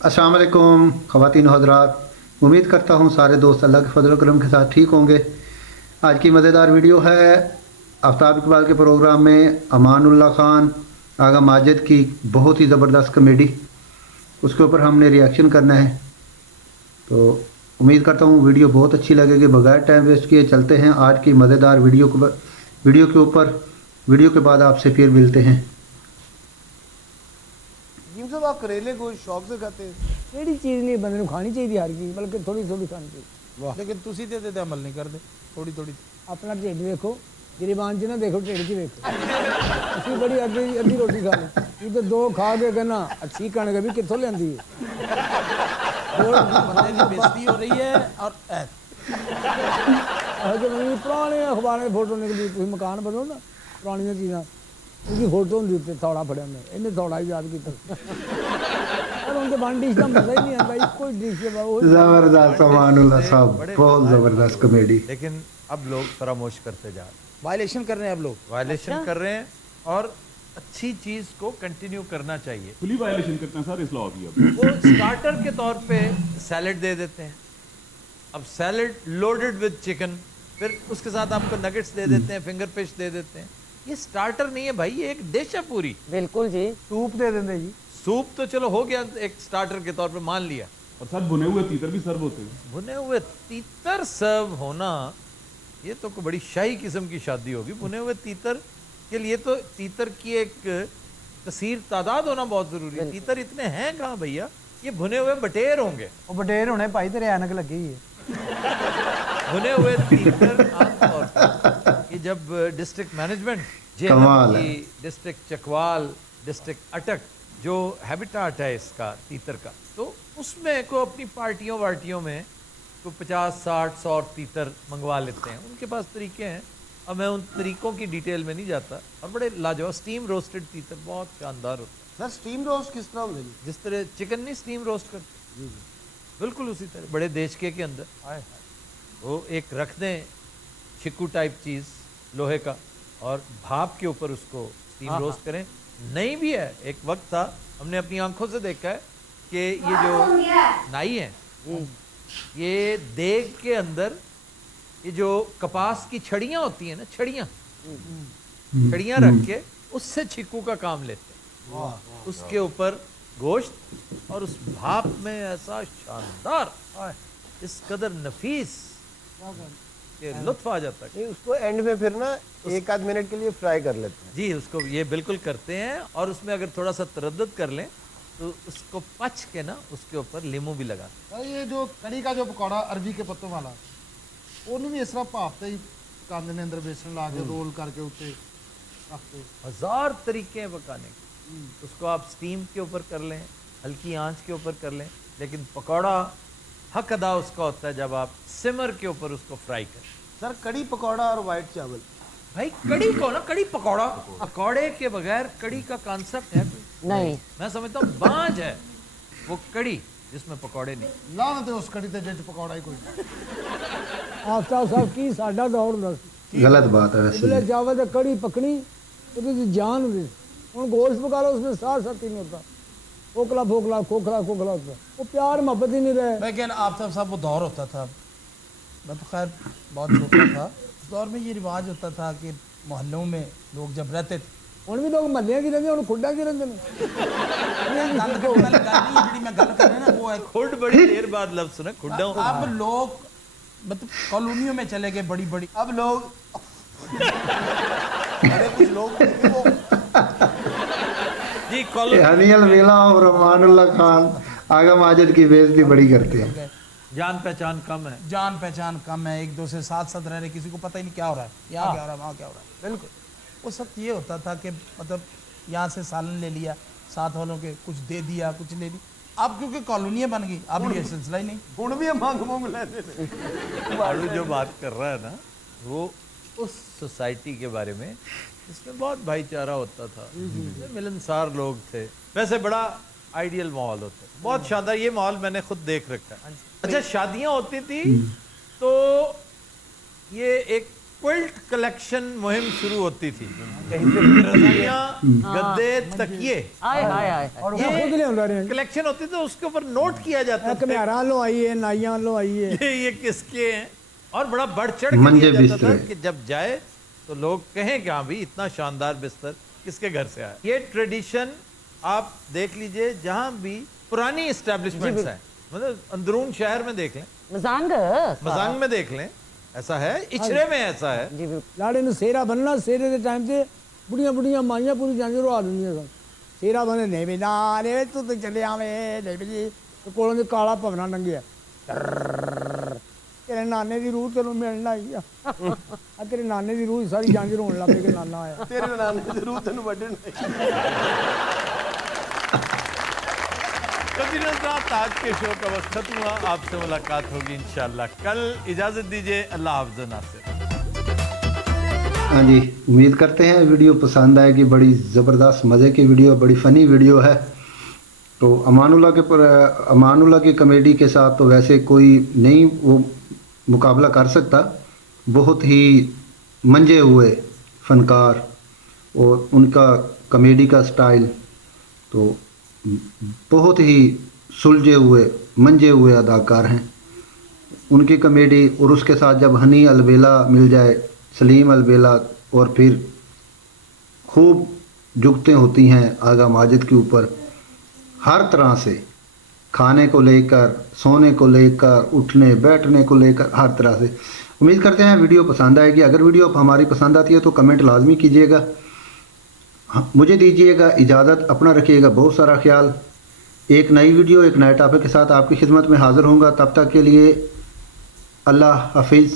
अस्सलाम वालेकुम ख़वातीन व हज़रात, उम्मीद करता हूँ सारे दोस्त अल्लाह के फजल करम के साथ ठीक होंगे। आज की मज़ेदार वीडियो है आफ्ताब इकबाल के प्रोग्राम में अमानुल्लाह ख़ान आगा माजिद की बहुत ही ज़बरदस्त कॉमेडी, उसके ऊपर हमने रिएक्शन करना है। तो उम्मीद करता हूँ वीडियो बहुत अच्छी लगेगी। बगैर टाइम वेस्ट किए चलते हैं आज की मज़ेदार वीडियो के ऊपर। वीडियो के बाद आपसे फिर मिलते हैं। साहब आप करेले को शौक से खाते हैं? ਕਿਹੜੀ ਚੀਜ਼ ਨਹੀਂ ਬੰਦੇ ਨੂੰ ਖਾਣੀ ਚਾਹੀਦੀ ਹਰ ਕੀ, ਬਲਕਿ ਥੋੜੀ ਥੋੜੀ ਖਾਣੀ ਚਾਹੀਦੀ। वाह, लेकिन तुसी ते अमल नहीं करते। थोड़ी थोड़ी ਆਪਣਾ ਢਿੱਡ ਵੇਖੋ, ਗਰੀਬਾਨ ਚ ਨਾ ਦੇਖੋ, ਢਿੱਡ ਚ ਵੇਖੋ। ਅਸੀਂ ਬੜੀ ਅੱਧੀ ਰੋਟੀ ਖਾ ਲਈ, ਇਹ ਤਾਂ ਦੋ ਖਾ ਕੇ ਕਹਿੰਦਾ ਅੱਛੀ ਕਣਕ ਵੀ ਕਿੱਥੋਂ ਲਿਆਂਦੀ ਹੈ। बंदे की बेइज्जती हो रही है। और ਮੈਨੂੰ ਪੁਰਾਣੇ ਅਖਬਾਰਾਂ ਦੀ ਫੋਟੋ ਨਿਕਲੀ, ਤੁਸੀਂ ਮਕਾਨ ਬਣਾਓ ਨਾ ਪੁਰਾਣੀਆਂ ਚੀਜ਼ਾਂ, ਉਹਦੀ ਫੋਟੋ ਹੁੰਦੀ ਉੱਤੇ, ਥੌੜਾ ਫੜਿਆ ਹੁੰਦਾ, ਇਹਨੇ ਥੌੜਾ ਹੀ ਯਾਦ ਕੀਤਾ। ਪਰ ਹੁਣ ਤੇ ਵਨ ਡਿਸ਼ ਦਾ ਮਜ਼ਾ ਹੀ ਨਹੀਂ ਆਉਂਦਾ, ਇੱਕੋ ਹੀ ਡਿਸ਼ ਹੈ ਉਹ। ज़बरदस्त अमानुल्लाह साहब, बहुत ज़बरदस्त कॉमेडी। लेकिन अब लोग फरामोश करते जा रहे हैं, वायलेशन कर रहे हैं अब लोग। वायलेशन कर रहे हैं और अच्छी चीज को कंटिन्यू करना चाहिए। खुली वायलेशन करते हैं सर इस लॉ की। अब वो स्टार्टर के तौर पे सैलेड दे देते हैं, अब सैलेड लोडेड विद चिकन, फिर उसके साथ आपको नगेट्स दे देते हैं, फिंगर फिश दे देते हैं। ये स्टार्टर नहीं है भाई, ये एक डिश है पूरी। ਬਿਲਕੁਲ ਜੀ, सूप दे देंगे जी। सूप तो चलो हो गया एक स्टार्टर के तौर पे मान लिया, और सर भुने हुए तीतर भी सर्व होते हैं। भुने हुए तीतर सर्व होना ये तो कोई बड़ी शाही किस्म की शादी होगी। भुने हुए तीतर के लिए तो तीतर की एक कसीर तादाद होना बहुत जरूरी है। तीतर इतने हैं कहाँ भैया, ये भुने हुए बटेर होंगे। वो बटेर होने भाई, तेरे ऐनक लगी है। भुने हुए तीतर आमतौर पर ये जब डिस्ट्रिक्ट मैनेजमेंट कमाल है। डिस्ट्रिक्ट चकवाल, डिस्ट्रिक्ट अटक जो हैबिटाट है इसका तीतर का, तो उसमें को अपनी पार्टियों वार्टियों में को 50, 60, 100 तीतर मंगवा लेते हैं। उनके पास तरीके हैं, अब मैं उन तरीकों की डिटेल में नहीं जाता। और बड़े लाजवाब स्टीम रोस्टेड तीतर बहुत शानदार होता है। सर स्टीम रोस्ट किस तरह होंगे जी? जिस तरह चिकन नहीं स्टीम रोस्ट करते, बिल्कुल उसी तरह बड़े देशके के अंदर आए वो एक रख दें छिक्कू टाइप चीज़ लोहे का, और भाप के ऊपर उसको स्टीम रोस्ट करें। नहीं भी है, एक वक्त था हमने अपनी आंखों से देखा है कि ये जो नाई है, ये देग के अंदर ये जो कपास की छड़ियाँ होती हैं ना, छड़ियाँ रख के उससे छिक्कू का काम लेते हैं। उसके ऊपर गोश्त और उस भाप में ऐसा शानदार, इस कदर नफीस कि लुत्फ आ जाता है। नहीं, उसको एंड में फिर ना एक आध मिनट के लिए फ्राई कर लेते हैं। जी उसको ये बिल्कुल करते हैं, और उसमें अगर थोड़ा सा तरद्दुद कर लें तो उसको पच के ना उसके ऊपर लीमू भी लगा। ये जो कड़ी का जो पकौड़ा अरबी के पत्तों वाला, ਉਹਨੂੰ ਵੀ ਇਸ ਤਰ੍ਹਾਂ ਭਾਫ ਹੀ ਪਕਾਉਂਦੇ ਨੇ, ਅੰਦਰ बेसन ला के रोल करके ਉੱਤੇ रखते। हजार तरीके हैं पकाने के। उसको आप स्टीम के ऊपर कर लें, हल्की आंच के ऊपर कर लें, लेकिन पकौड़ा हक अदा उसका होता है जब आप सिमर के ऊपर उसको फ्राई करें। सर कड़ी पकौड़ा और वाइट चावल। भाई कड़ी को ना, कड़ी पकौड़ा, पकौड़े के बगैर कड़ी का कॉन्सेप्ट है कोई? ਨਹੀਂ मैं समझता हूँ बांझ है वो कड़ी जिसमें पकौड़े नहीं। ਲਾਹਨਤ ਤੇ ਉਸ ਕੜੀ ਤੇ ਜਿੱਚ ਪਕੌੜਾ ਹੀ ਕੋਈ। ਆਫਤਾਬ ਸਾਹਿਬ ਕੀ ਸਾਡਾ ਦੌੜ ਹੁੰਦਾ ਸੀ, गलत बात है ਉਬਲੇ वैसे। ਚਾਵਲ ਤੇ ਕੜੀ ਪਕਣੀ, ਉਹਦੀ ਦੀ ਜਾਨ ਹੁੰਦੀ। ਹੁਣ ਗੋਸ਼ਤ पका लो, उसमें साथ साथ ही नहीं होता, खोखला खोखला खोखला खोखला होता, वो प्यार मोहब्बत ही नहीं रहे। लेकिन आफ्ताब साहब वो दौर होता था, मैं तो खैर बहुत छोटा था, उस दौर में ये रिवाज होता था कि मोहल्लों में लोग जब रहते थे, ਹੁਣ ਵੀ ਲੋਕ ਮੱਲਿਆਂ ਕੀ ਰਹਿੰਦੇ, ਹੁਣ ਖੁੱਡਾਂ ਕੀ ਰਹਿੰਦੇ ਨੇ। गल करने वाली गल नहीं, जिहड़ी मैं गल कर रहा ना वो है। खुड बड़ी देर बाद लफ्ज सुना खुड्डा। अब लोग मतलब कॉलोनियों में चले गए, बड़ी बड़ी अब लोग बड़े कुछ लोग वो जी कॉलोनी हनील मिला और अमानुल्लाह खान आगा माजिद की बेइज्जती बड़ी करते हैं। जान पहचान कम है। जान पहचान कम है, एक दो से साथ साथ रह रहे, किसी को पता ही नहीं क्या हो रहा है, यहाँ क्या हो रहा है, वहाँ क्या हो रहा है। बिल्कुल वो सब ये होता था कि मतलब यहाँ से सालन ले लिया, साथ वालों के कुछ दे दिया, कुछ ले ली। अब क्योंकि कॉलोनियाँ बन गई, अब ये सिलसिला ही नहीं। ਹੁਣ ਵੀ ਮੰਗ ਮੰਗ ਲੈਂਦੇ ਨੇ। आलू जो बात कर रहा है ना, वो उस सोसाइटी के बारे में जिसमें बहुत भाईचारा होता था, मिलनसार लोग थे, वैसे बड़ा आइडियल माहौल होता है, बहुत शानदार। ये माहौल मैंने खुद देख रखा है। अच्छा शादियाँ होती थी तो ये एक क्विल्ट कलेक्शन मुहिम शुरू होती थी, कहीं से रजाइयाँ, गद्दे, तकिए, हाय हाय हाय और वो खुद ले आंदा रहे कलेक्शन होती थी, उसके ऊपर नोट किया जाता था घमेरा लो आई है नाइयां लो आई है ये किसके हैं, और बड़ा बढ़ चढ़ के मंजे दिया जाता था बिस्तर। कि जब जाए तो लोग कहें कि हाँ भी इतना शानदार बिस्तर किसके घर से आया। ये ट्रेडिशन आप देख लीजिए जहाँ भी पुरानी एस्टेब्लिशमेंट्स हैं, मतलब अंदरून शहर में देख लें, मजांग मजांग में देख लें, ऐसा है, इचरे में ऐसा है। जी बिल्कुल लाड़े ਨੂੰ ਸੇਰਾ ਬੰਨਣਾ ਸੇਰੇ ਦੇ ਟਾਈਮ ਤੇ ਬੁੜੀਆਂ ਬੁੜੀਆਂ ਮਾਈਆਂ ਪੂਰੀ ਜਾਂਦੇ ਰਵਾ ਦਿੰਦੀਆਂ ਸਨ ਸੇਰਾ ਬੰਨੇ ਨਹੀਂ ਵੀ ਨਾ ਰੇ ਤੂੰ ਤੇ ਚੱਲੇ ਆਵੇਂ ਨਹੀਂ ਵੀ ਕੋਲੋਂ ਦੇ ਕਾਲਾ ਭਵਨਾ ਲੰਘਿਆ ਤੇਰੇ ਨਾਨੇ ਦੀ ਰੂਹ ਤੈਨੂੰ ਮਿਲਣ ਆਈ ਆ ਆ ਤੇਰੇ ਨਾਨੇ ਦੀ ਰੂਹ ਸਾਰੀ ਜਾਂਜ ਰੋਣ ਲੱਗ ਪਈ ਕਿ ਨਾਨਾ ਆਇਆ तेरे नाने जरूर तेन वड्डण कभी नजरात आज के शो का वक्त खत्म हुआ, आपसे मुलाकात होगी इंशाल्लाह कल। इजाजत दीजिए, अल्लाह हाफ़िज़ नासिर। हाँ जी, उम्मीद करते हैं वीडियो पसंद आएगी। बड़ी ज़बरदस्त मज़े की वीडियो, बड़ी फ़नी वीडियो है। तो अमानुल्लाह की कॉमेडी के साथ तो वैसे कोई नहीं वो मुकाबला कर सकता। बहुत ही मंजे हुए फ़नकार और उनका कॉमेडी का स्टाइल तो बहुत ही सुलझे हुए मंजे हुए अदाकार हैं। उनकी कॉमेडी और उसके साथ जब हनी अलबेला मिल जाए, सलीम अलबेला, और फिर खूब जुगतें होती हैं आगा माजिद के ऊपर, हर तरह से खाने को लेकर, सोने को लेकर, उठने बैठने को लेकर, हर तरह से। उम्मीद करते हैं वीडियो पसंद आएगी। अगर वीडियो हमारी पसंद आती है तो कमेंट लाजमी कीजिएगा। हाँ, मुझे दीजिएगा इजाज़त, अपना रखिएगा बहुत सारा ख्याल। एक नई वीडियो एक नए टॉपिक के साथ आपकी खिदमत में हाज़िर होऊंगा। तब तक के लिए अल्लाह हाफिज़।